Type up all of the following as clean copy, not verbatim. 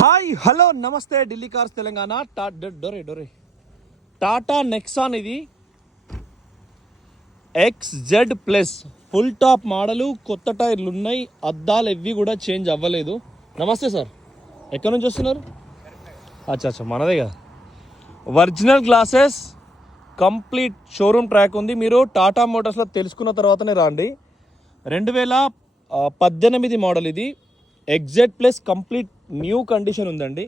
Hi hello నమస్తే Delhi cars Telangana Tata Nexon ఇది XZ plus full top model, కొత్త టైర్లు ఉన్నాయి, అద్దాలు ఎవ్వి కూడా చేంజ్ అవ్వలేదు. నమస్తే సార్, ఎక్కడి నుంచి వస్తున్నారు? అచ్చా మనదే కదా. Original glasses, complete showroom track ఉంది. మీరు టాటా మోటార్స్లో తెలుసుకున్న తర్వాతనే రాండి. 2018 మోడల్ ఇది. XZ plus complete new condition ఉందండి.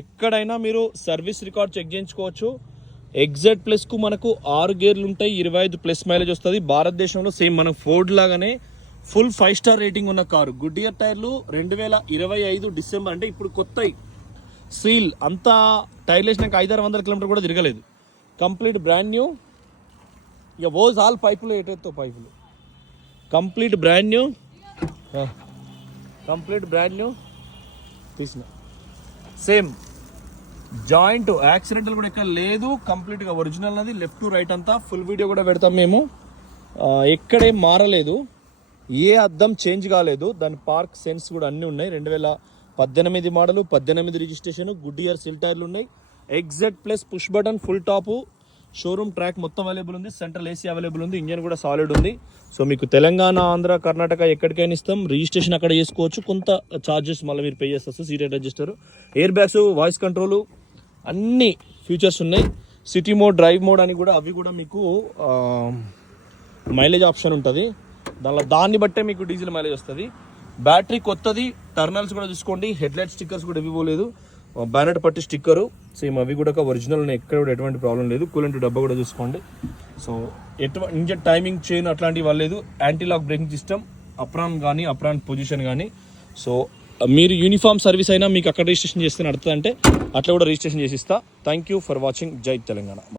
ఎక్కడైనా మీరు సర్వీస్ రికార్డ్ చెక్ చేయించుకోవచ్చు. XZ ప్లస్కు మనకు 6 గేర్లు ఉంటాయి, 25 ప్లస్ మైలేజ్ వస్తుంది. భారతదేశంలో సేమ్ మనం ఫోర్డ్ లాగానే ఫుల్ 5 స్టార్ రేటింగ్ ఉన్న కారు. గుడ్డియర్ టైర్లు 2025 డిసెంబర్, అంటే ఇప్పుడు కొత్త సీల్ అంతా టైర్లు వేసినాక 500-600 కిలోమీటర్ కూడా తిరగలేదు. Complete brand new. ఇక ఓజ్ ఆల్ పైపులు ఏటైతే పైపులు కంప్లీట్ బ్రాండ్ న్యూ తీసిన సేమ్ జాయింట్ యాక్సిడెంటల్ కూడా ఎక్కడ లేదు. కంప్లీట్గా ఒరిజినల్ అది. లెఫ్ట్ టు రైట్ అంతా ఫుల్ వీడియో కూడా పెడతాం మేము. ఎక్కడేం మారలేదు, ఏ అద్దం చేంజ్ కాలేదు. దాని పార్క్ సెన్స్ కూడా అన్నీ ఉన్నాయి. 2018 మోడలు, 18 రిజిస్ట్రేషన్, గుడ్డియర్ సిల్ టైర్లు ఉన్నాయి. XZ plus push button full top, showroom track మొత్తం అవైలబుల్ ఉంది. సెంట్రల్ AC అవైలబుల్ ఉంది. ఇంజన్ కూడా సాలిడ్ ఉంది. సో మీకు తెలంగాణ, ఆంధ్ర, కర్ణాటక ఎక్కడికైనా ఇస్తాం. రిజిస్ట్రేషన్ అక్కడ చేసుకోవచ్చు. కొంత ఛార్జెస్ మళ్ళీ మీరు పే చేస్తారు. Serial register, air bags, voice control, అన్ని ఫీచర్స్ ఉన్నాయి. సిటీ మోడ్, డ్రైవ్ మోడ్ అని కూడా అవి కూడా మీకు మైలేజ్ ఆప్షన్ ఉంటుంది. దాన్ని బట్టే మీకు డీజిల్ మైలేజ్ వస్తుంది. బ్యాటరీ కొత్తది. టర్నల్స్ కూడా చూసుకోండి. హెడ్లైట్ స్టిక్కర్స్ కూడా ఇవ్వలేదు. బ్యానెట్ పట్టి స్టిక్కరు సేమ్ అవి కూడా ఒరిజినల్ ఉన్నాయి. ఎక్కడ కూడా ఎటువంటి ప్రాబ్లం లేదు. కూలెంట్ డబ్బా కూడా చూసుకోండి. సో ఇంజన్ టైమింగ్ చైన్ అట్లాంటివి వాళ్ళలేదు. Anti lock braking system, apron position కానీ. సో మీరు యూనిఫామ్ సర్వీస్ అయినా మీకు అక్కడ రిజిస్ట్రేషన్ చేస్తే నడుతుంది, అంటే అట్లా కూడా రిజిస్ట్రేషన్ చేసి ఇస్తా. Thank you for watching. జై తెలంగాణ.